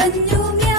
i Aranyu mi